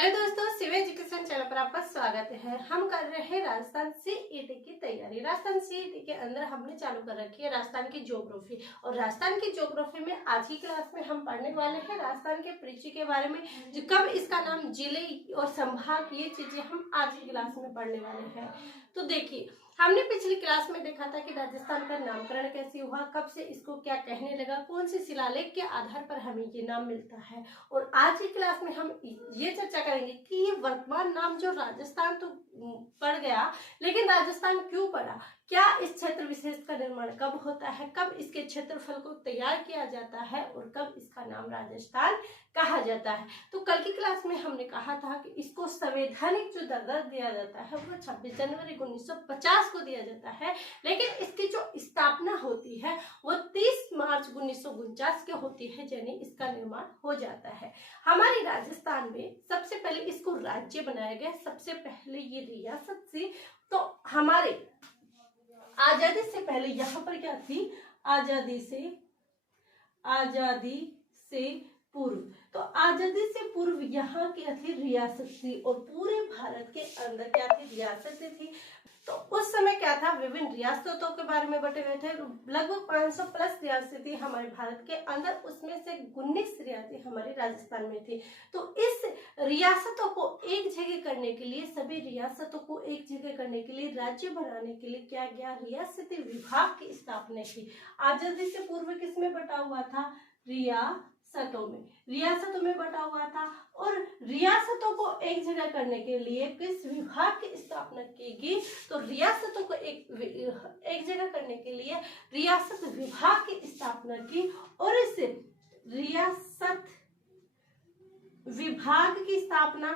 Hello दोस्तों, civil education channel पर आपका स्वागत है। हम कर रहे हैं राजस्थान सीईटी की तैयारी। राजस्थान सीईटी के अंदर हमने चालू कर रखी है राजस्थान की ज्योग्राफी, और राजस्थान की ज्योग्राफी में आज की क्लास में हम पढ़ने वाले हैं राजस्थान के परिचय के बारे में, जो कब इसका नाम, जिले और संभाग, ये चीजें हम आज की क्लास में पढ़ने वाले हैं। तो देखिए, हमने पिछली क्लास में देखा था कि राजस्थान का नामकरण कैसे हुआ, कब से इसको क्या कहने लगा, कौन से शिलालेख के आधार पर हमें ये नाम मिलता है। और आज की क्लास में हम ये चर्चा करेंगे कि ये वर्तमान नाम जो राजस्थान तो पड़ गया, लेकिन राजस्थान क्यों पड़ा, क्या इस क्षेत्र विशेष का निर्माण कब होता है, कब इसके क्षेत्रफल को तैयार किया जाता है और कब इसका नाम राजस्थान कहा जाता है। तो कल की क्लास में हमने कहा था कि इसको संवैधानिक जो दर्जा दिया जाता है वो 26 जनवरी 1950 को दिया जाता है, लेकिन इसकी जो स्थापना होती है वो 30 मार्च 1949 के होती है, यानी इसका निर्माण हो जाता है। हमारी राजस्थान में सबसे पहले इसको राज्य बनाया गया, सबसे पहले ये रियासत थी। तो हमारे आजादी से पहले यहाँ पर क्या थी, आजादी से पूर्व, तो आजादी से पूर्व यहाँ क्या थी, रियासत थी, और पूरे भारत के अंदर क्या थी, रियासतें थी। तो उस समय क्या था, विभिन्न रियासतों के बारे में बटे हुए थे। लगभग 500 प्लस रियासतें हमारे भारत के अंदर, उसमें से 19 रियासतें हमारे राजस्थान में थी। तो इस रियासतों को एक जगह करने के लिए, सभी रियासतों को एक जगह करने के लिए, राज्य बनाने के लिए क्या गया, रियासती विभाग की स्थापना की। आजादी से पूर्व किसमें बटा हुआ था, रियासतों में बटा हुआ था। और रियासतों को एक जगह करने के लिए किस विभाग की स्थापना की गई, तो रियासतों को एक जगह करने के लिए रियासत विभाग की स्थापना की। और इस रियासत विभाग की स्थापना,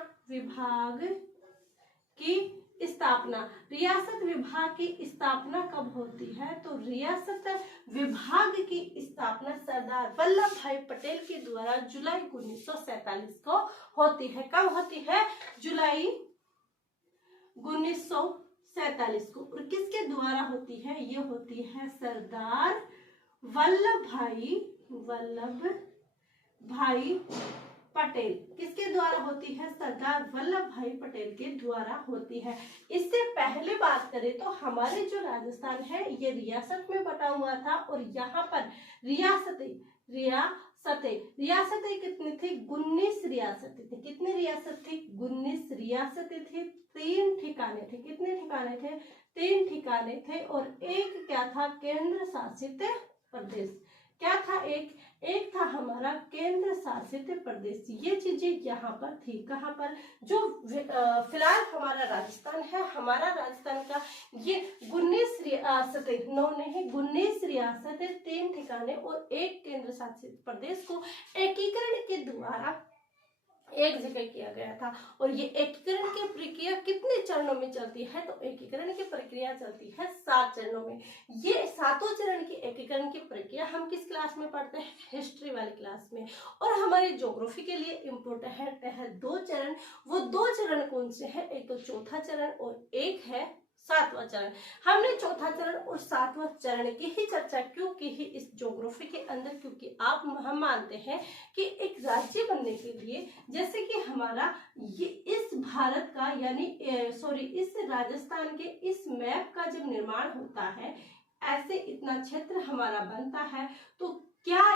रियासत विभाग की स्थापना कब होती है, तो रियासत विभाग की स्थापना सरदार वल्लभ भाई पटेल के द्वारा जुलाई 1947 को होती है। कब होती है, जुलाई 1947 को। और किसके द्वारा होती है, ये होती है सरदार वल्लभ भाई पटेल। किसके द्वारा होती है, सरदार वल्लभ भाई पटेल के द्वारा होती है। इससे पहले बात करें तो हमारे जो राजस्थान है ये रियासत में बटा हुआ था, और यहाँ पर रियासतें कितनी थी, 19 रियासतें थी। कितनी रियासत थी, 19 रियासतें थी। 3 ठिकाने थे। कितने ठिकाने थे, 3 ठिकाने थे। और एक क्या था, केंद्र शासित प्रदेश। क्या था, एक था हमारा केंद्र शासित प्रदेश। ये चीजें यहाँ पर थी। कहाँ पर, जो फिलहाल हमारा राजस्थान है, हमारा राजस्थान का ये 19 रियासतें, 9 नहीं 19 रियासतें, 3 ठिकाने और एक केंद्र शासित प्रदेश को एकीकरण के द्वारा एक जगह किया गया था। और ये एकीकरण की प्रक्रिया कितने चरणों में चलती है, तो एकीकरण की प्रक्रिया चलती है 7 चरणों में। ये 7 चरण की एकीकरण की प्रक्रिया हम किस क्लास में पढ़ते हैं, हिस्ट्री वाली क्लास में। और हमारे ज्योग्राफी के लिए इम्पोर्टेंट है 2 चरण। वो 2 चरण कौन से हैं, एक तो चौथा चरण और एक है 7वां चरण। हमने चौथा चरण और 7वां चरण की ही चर्चा क्यों की ही इस ज्योग्राफी के अंदर, क्योंकि हम मानते हैं कि एक राज्य बनने के लिए, जैसे कि हमारा ये इस भारत का यानी इस राजस्थान के इस मैप का जब निर्माण होता है, ऐसे इतना क्षेत्र हमारा बनता है, तो क्या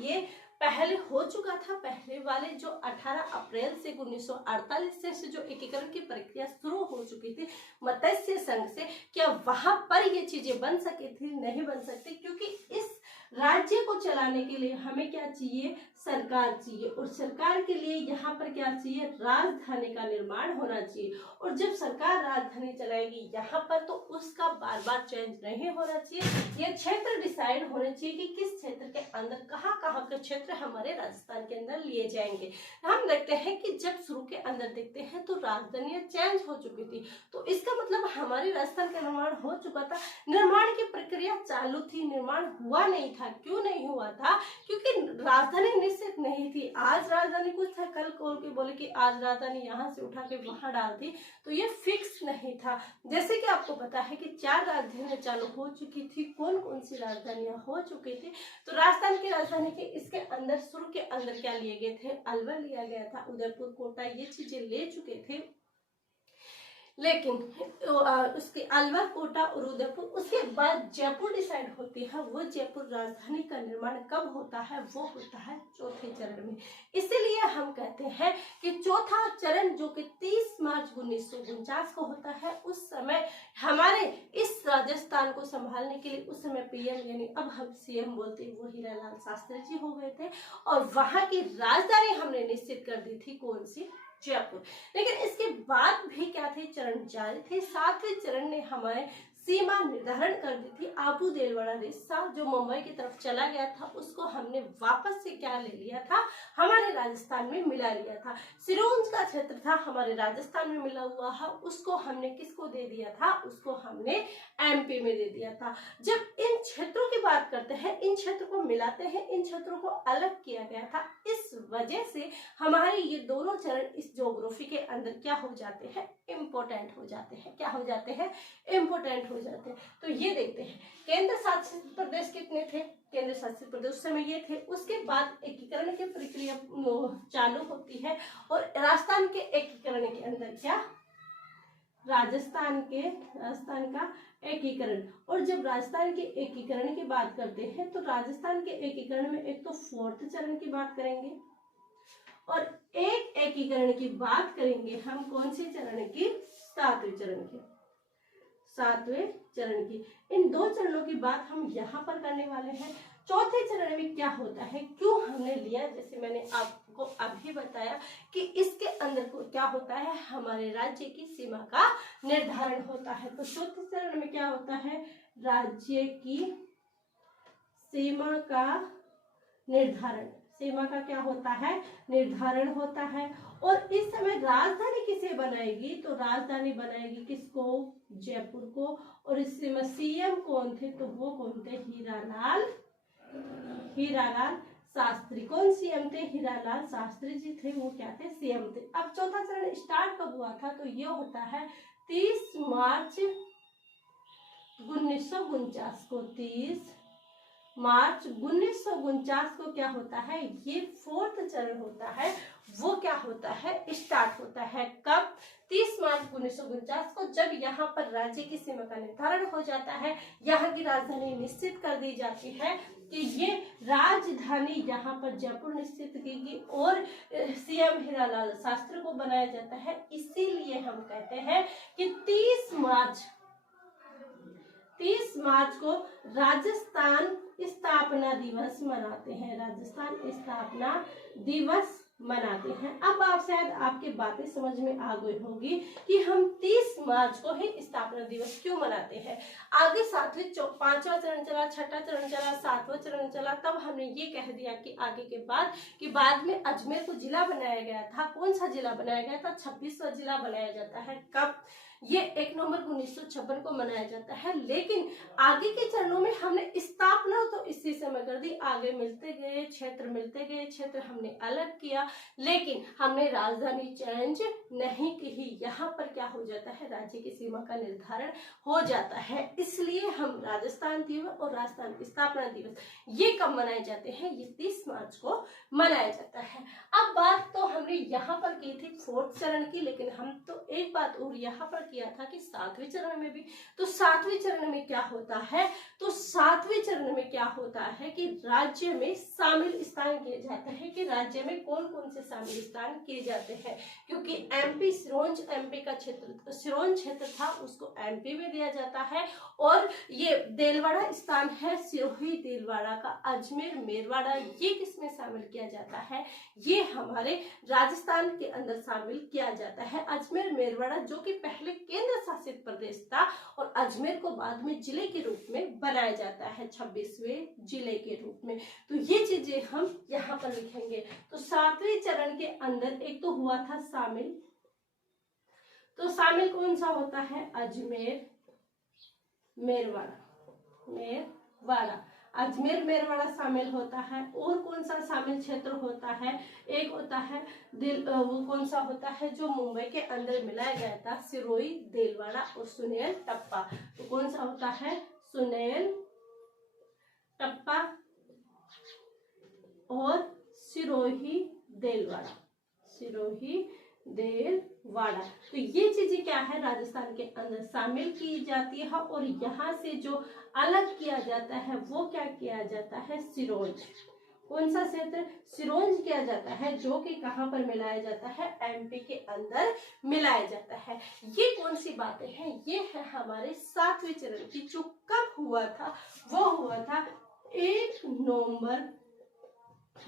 ये पहले हो चुका था। पहले वाले जो 18 अप्रैल से 1948 से जो एकीकरण की प्रक्रिया शुरू हो चुकी थी मत्स्य संघ से, क्या वहां पर ये चीजें बन सकी थी, नहीं बन सकती, क्योंकि इस राज्य को चलाने के लिए हमें क्या चाहिए, सरकार चाहिए। और सरकार के लिए यहाँ पर क्या चाहिए, राजधानी का निर्माण होना चाहिए। और जब सरकार राजधानी चलाएगी यहाँ पर, तो उसका बार बार चेंज नहीं होना चाहिए। ये क्षेत्र डिसाइड होने चाहिए कि किस क्षेत्र के अंदर कहाँ के क्षेत्र हमारे राजस्थान के अंदर लिए जाएंगे। हम देखते हैं कि जब शुरू के अंदर देखते हैं तो राजधानियां चेंज हो चुकी थी, तो इसका मतलब हमारे राजस्थान का निर्माण हो चुका था। निर्माण की प्रक्रिया चालू थी, निर्माण हुआ नहीं था, था। क्यों नहीं हुआ था? क्योंकि राजधानी निश्चित नहीं थी। आज राजधानी कुछ था, कल खोल के बोले कि आज राजधानी यहाँ से उठा के वहां डाल दी, तो ये फिक्स नहीं था। जैसे कि आपको पता है कि 4 राजधानियां चालू हो चुकी थी। कौन कौन सी राजधानियां हो चुकी थी? तो राजस्थान की राजधानी के इसके अंदर शुरू के अंदर क्या लिए गए थे? अलवर लिया गया था, उदयपुर, कोटा, ये चीजें ले चुके थे। लेकिन उसके अलवर, कोटा और उदयपुर, उसके बाद जयपुर डिसाइड होती है। वो जयपुर राजधानी का निर्माण कब होता है? वो होता है चौथे चरण में। इसीलिए हम कहते हैं कि चौथा चरण जो कि 30 मार्च 1949 को होता है, उस समय हमारे इस राजस्थान को संभालने के लिए उस समय पीएम यानी अब हम सीएम बोलते हैं वो हीरालाल शास्त्री जी हो गए थे, और वहां की राजधानी हमने निश्चित कर दी थी, कौन सी? जयपुर। लेकिन इसके बाद भी क्या थे? चरण जारी थे। 7वें चरण ने हमारे सीमा निर्धारण कर दी थी। आबू देलवाड़ा रिस्सा जो मुंबई की तरफ चला गया था, उसको हमने वापस से क्या ले लिया था? हमारे राजस्थान में मिला लिया था। सिरोंज का क्षेत्र था हमारे राजस्थान में मिला हुआ है, उसको हमने किसको दे दिया था? उसको हमने एमपी में दे दिया था। जब इन क्षेत्रों की बात करते हैं, इन क्षेत्रों को मिलाते हैं, इन क्षेत्रों को अलग किया गया था। इस वजह से हमारे ये दोनों चरण इस ज्योग्राफी के अंदर क्या हो जाते हैं? इम्पोर्टेंट हो जाते हैं। क्या हो जाते हैं? इम्पोर्टेंट हो जाते हैं। तो ये देखते हैं केंद्र शासित प्रदेश कितने थे? केंद्र शासित प्रदेश उस समय ये थे। उसके बाद एकीकरण की प्रक्रिया चालू होती है, और राजस्थान के एकीकरण के अंदर क्या? राजस्थान का एकीकरण। और जब राजस्थान के एकीकरण की बात करते हैं तो राजस्थान के एकीकरण में एक तो 4th चरण की बात करेंगे, और एक एकीकरण की बात करेंगे हम कौन से चरण की? 7वें चरण की। 7वें चरण की। इन 2 चरणों की बात हम यहाँ पर करने वाले हैं। चौथे चरण में क्या होता है, क्यों हमने लिया? जैसे मैंने आपको अभी बताया कि इसके अंदर को क्या होता है? हमारे राज्य की सीमा का निर्धारण होता है। तो चौथे चरण में क्या होता है? राज्य की सीमा का निर्धारण। सीमा का क्या होता है? निर्धारण होता है। और इस समय राजधानी किसे बनाएगी? तो राजधानी बनाएगी किसको? जयपुर को। और इस समय सीएम कौन थे? तो वो कौन थे? हीरालाल शास्त्री। कौन सीएम थे? हीरालाल शास्त्री जी थे, वो क्या थे? सीएम थे। अब चौथा चरण स्टार्ट कब हुआ था? तो ये होता है 30 मार्च 1949 को। 30 मार्च 1949 को क्या होता है? ये 4th चरण होता है, वो क्या होता है? स्टार्ट होता है। कब? 30 मार्च 1949 को, जब यहाँ पर राज्य की सीमा का निर्धारण हो जाता है, यहाँ की राजधानी निश्चित कर दी जाती है कि ये राजधानी यहाँ पर जयपुर निश्चित की गई, और सीएम हीरालाल शास्त्री को बनाया जाता है। इसीलिए हम कहते हैं कि 30 मार्च को राजस्थान स्थापना दिवस मनाते हैं। राजस्थान स्थापना दिवस मनाते हैं। अब आप शायद आपके बातें समझ में आ गई होगी कि हम 30 मार्च को ही स्थापना दिवस क्यों मनाते हैं। आगे 5वां चरण चला, 6ठा चरण चला, 7वां चरण चला, तब हमने ये कह दिया कि आगे के बाद में अजमेर को जिला बनाया गया था। कौन सा जिला बनाया गया था? 26वां जिला बनाया जाता है। कब? ये 1 नवंबर 1956 को मनाया जाता है। लेकिन आगे के चरणों में हमने स्थापना तो इसी समय कर दी, आगे मिलते गए क्षेत्र हमने अलग किया, लेकिन हमने राजधानी चेंज नहीं की। यहाँ पर क्या हो जाता है? राज्य की सीमा का निर्धारण हो जाता है। इसलिए हम राजस्थान दिवस और राजस्थान स्थापना दिवस ये कब मनाए जाते हैं? ये 30 मार्च को मनाया जाता है। अब बात तो हमने यहाँ पर की थी 4th चरण की, लेकिन हम तो एक बात और यहाँ पर किया था कि 7वें चरण में भी। तो 7वें चरण में क्या होता है? तो 7वें चरण में क्या होता है कि राज्य में शामिल स्थान किए जाते हैं, कि राज्य में कौन कौन से शामिल स्थान किए जाते हैं। क्योंकि एमपी सिरोंज, एमपी का क्षेत्र सिरोंज क्षेत्र था, उसको एमपी में दिया जाता है। और ये देलवाड़ा स्थान है, सिरोही देलवाड़ा का, अजमेर मेरवाड़ा, ये किसमें शामिल किया जाता है? ये हमारे राजस्थान के अंदर शामिल किया जाता है। अजमेर मेरवाड़ा जो कि पहले केंद्र शासित प्रदेश था, और अजमेर को बाद में जिले के रूप में बनाया जाता है, 26वें जिले के रूप में। तो ये चीजें हम यहाँ पर लिखेंगे। तो 7वें चरण के अंदर एक तो हुआ था शामिल, तो शामिल कौन सा होता है? अजमेर मेरवाड़ा। अजमेर मेरवाड़ा शामिल होता है। और कौन सा शामिल क्षेत्र होता है? एक होता है वो कौन सा होता है जो मुंबई के अंदर मिलाया गया था? सिरोही, देलवाड़ा और सुनेल टप्पा। तो कौन सा होता है? सुनेल टप्पा और सिरोही देलवाड़ा, सिरोही देलवाड़ा। तो ये चीजें क्या है, राजस्थान के अंदर शामिल की जाती है। और यहाँ से जो अलग किया जाता है वो क्या किया जाता है? सिरोंज। कौन सा क्षेत्र? सिरोंज किया जाता है, जो कि कहाँ पर मिलाया जाता है? एमपी के अंदर मिलाया जाता है। ये कौन सी बातें हैं? ये है हमारे 7वें चरण की, जो कब हुआ था? वो हुआ था 1 नवंबर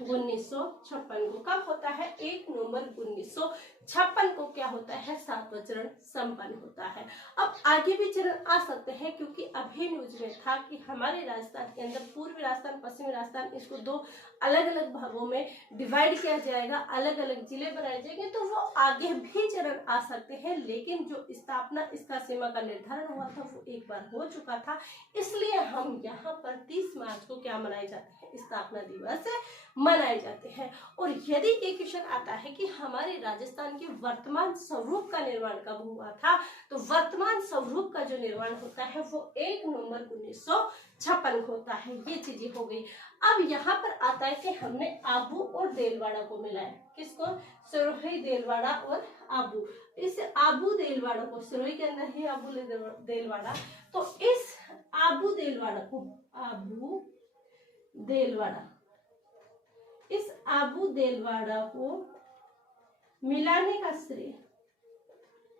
1956 को। कब होता है? 1 नवंबर 1956 को क्या होता है? 7वां चरण संपन्न होता है। अब आगे भी चरण आ सकते हैं, क्योंकि अभी न्यूज में था कि हमारे राजस्थान के अंदर पूर्वी राजस्थान, पश्चिमी राजस्थान, इसको 2 अलग अलग भागों में डिवाइड किया जाएगा, अलग अलग जिले बनाए जाएंगे। तो वो आगे भी चरण आ सकते हैं, लेकिन जो स्थापना इसका सीमा का निर्धारण हुआ था वो एक बार हो चुका था। इसलिए हम यहाँ पर 30 मार्च को क्या मनाए जाते हैं? स्थापना दिवस मनाए जाते हैं। और यदि एक क्वेश्चन आता है कि हमारे राजस्थान के वर्तमान स्वरूप का निर्माण कब हुआ था, तो वर्तमान स्वरूप का जो निर्माण होता है वो 1 नवंबर 1956 होता है। ये चीजें हो गई। अब यहाँ पर आता है कि हमने आबू और देलवाड़ा को मिलाया। किसको? सिरोही, देलवाड़ा और आबू। इस आबू देलवाड़ा को, सिरोही के अंदर ही आबू देलवाड़ा, तो इस आबू देलवाड़ा को, आबू देलवाड़ा, इस आबू देलवाड़ा को मिलाने का श्रेय,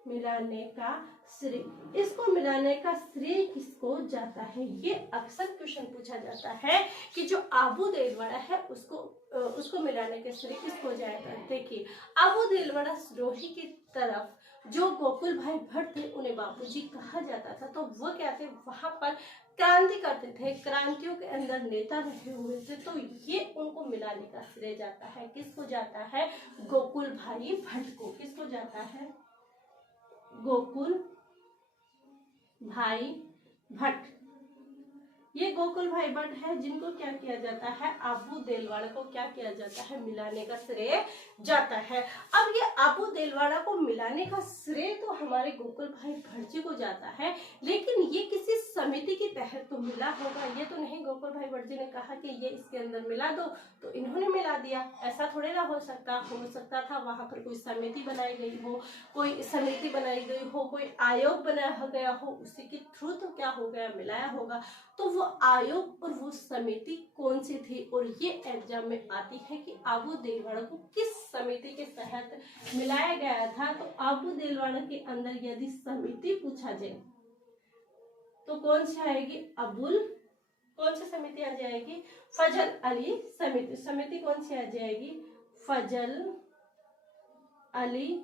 मिलाने का श्रेय, इसको मिलाने का श्रेय किसको जाता है? ये अक्सर क्वेश्चन पूछा जाता है कि जो आबू देलवाड़ा है उसको मिलाने के श्रेय किसको जाएगा। देखिए, आबू देलवाड़ा सिरोही की तरफ जो गोकुल भाई भट्ट थे, उन्हें बापूजी कहा जाता था। तो वो क्या थे? वहां पर क्रांति करते थे, क्रांतियों के अंदर नेता रहे हुए थे। तो ये उनको मिलाने का श्रेय जाता है। किसको जाता है? गोकुल भाई भट्ट को। किसको जाता है? गोकुल भाई भट्ट। ये गोकुल भाई भट्ट है, जिनको क्या किया जाता है? आबू देलवाड़ा को क्या किया जाता है? मिलाने का श्रेय जाता है। अब ये आबू देलवाड़ा को मिलाने का श्रेय तो हमारे गोकुल भाई भट्ट जी को जाता है, लेकिन ये किसी समिति के तहत तो मिला होगा। ये तो नहीं गोकुल भाई भट्ट जी ने कहा कि ये इसके अंदर मिला दो, तो इन्होंने मिला दिया। ऐसा थोड़े ना हो सकता था वहां पर कोई समिति बनाई गई हो, कोई समिति बनाई गई हो, कोई आयोग बनाया गया हो, उसी के थ्रू तो क्या हो गया? मिलाया होगा। तो वो आयोग और वो समिति कौन सी थी? और ये एग्जाम में आती है कि आबू देलवाड़ा को किस समिति के तहत मिलाया गया था। तो आबू देलवाड़ा के अंदर यदि समिति पूछा जाए तो कौन सी आएगी? कौन सी समिति आ जाएगी? फजल अली समिति। समिति कौन सी आ जाएगी? फजल अली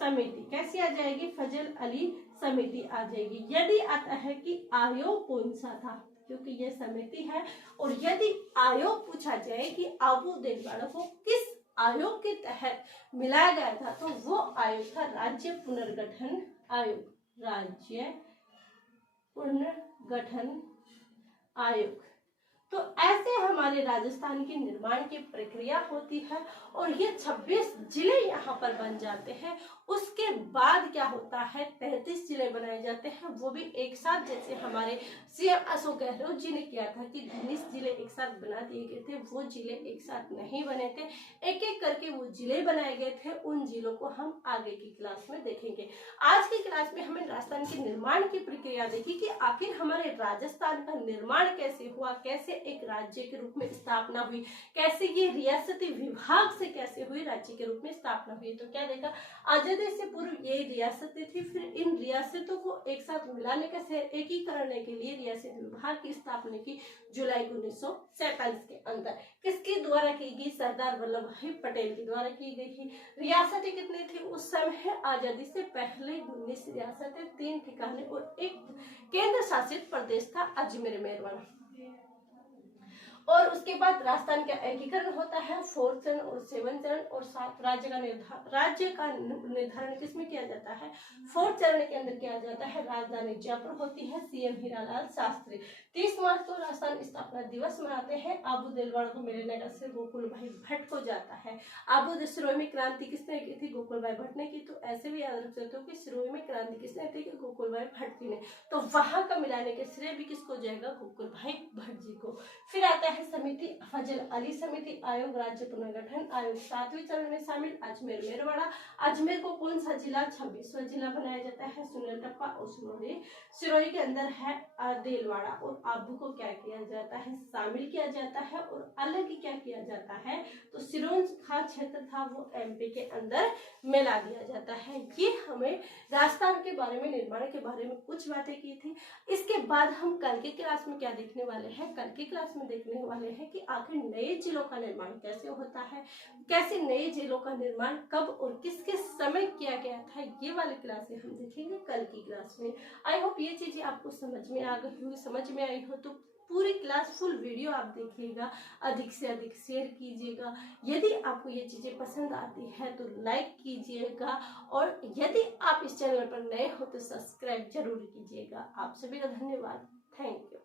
समिति। कैसी आ जाएगी? फजल अली समिति आ जाएगी। यदि आता है कि आयोग कौन सा था, क्योंकि यह समिति है, और यदि आयोग पूछा जाए कि आबू देलवाड़ा को किस आयोग के तहत मिलाया गया था, तो वो आयोग था राज्य पुनर्गठन आयोग। राज्य पुनर्गठन आयोग। तो ऐसे हमारे राजस्थान के निर्माण की प्रक्रिया होती है, और ये 26 जिले यहाँ पर बन जाते हैं। उसके बाद क्या होता है? 33 जिले बनाए जाते हैं, वो भी एक साथ। जैसे हमारे सीएम अशोक गहलोत जी ने किया था कि 19 जिले एक साथ बना दिए गए थे, वो जिले एक साथ नहीं बने थे, एक एक करके वो जिले बनाए गए थे। उन जिलों को हम आगे की क्लास में देखेंगे। आज की क्लास में हमने राजस्थान के निर्माण की प्रक्रिया देखी कि आखिर हमारे राजस्थान का निर्माण कैसे हुआ, कैसे एक राज्य के रूप में स्थापना हुई, कैसे ये रियासती विभाग से कैसे हुई, राज्य के रूप में स्थापना हुई। तो क्या देखा? आजादी से पूर्व ये रियासतें थी, फिर इन रियासतों को एक साथ मिलाने का एकीकरण के लिए रियासती विभाग की स्थापना की जुलाई 1947 के अंदर। किसके द्वारा की गई? सरदार वल्लभ भाई पटेल के द्वारा की गई थी। रियासतें कितनी थी उस समय? आजादी से पहले 19 रियासतें, 3 ठिकाने और एक केंद्र शासित प्रदेश था अजमेर मेरवाड़ा। और उसके बाद राजस्थान का एकीकरण होता है 4 चरण और 7 चरण और 7 राज्य का निर्धारण किसमें किया जाता है 4 चरण के अंदर किया जाता है। राजधानी जयपुर होती है, सीएम हीरालाल शास्त्री। 30 मार्च को राजस्थान स्थापना दिवस मनाते हैं। आबू दिलवाड़ा को मिलने का श्रेय गोकुल भाई भट्ट को जाता है। आबू सिरोही में क्रांति किसने की थी, गोकुल भाई भट्ट ने की। तो ऐसे भी याद रख सकते हो कि सिरोही में क्रांति किसने की, गोकुल भाई भट्ट जी ने। तो वहां का मिलाने के श्रेय भी किसको जाएगा, गोकुल भाई भट्ट जी को। फिर आता है समिति फजल अली समिति आयोग, राज्य पुनर्गठन आयोग 7वें चरण में शामिल। अजमेर मेरवाड़ा, अजमेर को कौन सा जिला 26वां जिला बनाया जाता है, सुनील टप्पा और सिरोही। सिरोही के अंदर है देलवाड़ा और आबू को क्या किया जाता है, शामिल किया जाता है और अलग क्या किया जाता है, तो सिरोंज का क्षेत्र था वो एमपी के अंदर मिला दिया जाता है। ये हमें राजस्थान के बारे में, निर्माण के बारे में कुछ बातें की थी। इसके बाद हम कल की क्लास में क्या देखने वाले हैं, कल की क्लास में देखने वाले हैं कि आखिर नए जिलों का निर्माण कैसे होता है, कैसे नए जिलों का निर्माण कब और किस किस समय किया गया था। ये वाली क्लासें हम देखेंगे कल की क्लास में। आई होप ये चीजें आपको समझ में आ गई हो, समझ में आई हो तो पूरी क्लास फुल वीडियो आप देखिएगा, अधिक से अधिक शेयर कीजिएगा। यदि आपको ये चीजें पसंद आती है तो लाइक कीजिएगा और यदि आप इस चैनल पर नए हो तो सब्सक्राइब जरूर कीजिएगा। आप सभी का धन्यवाद, थैंक यू।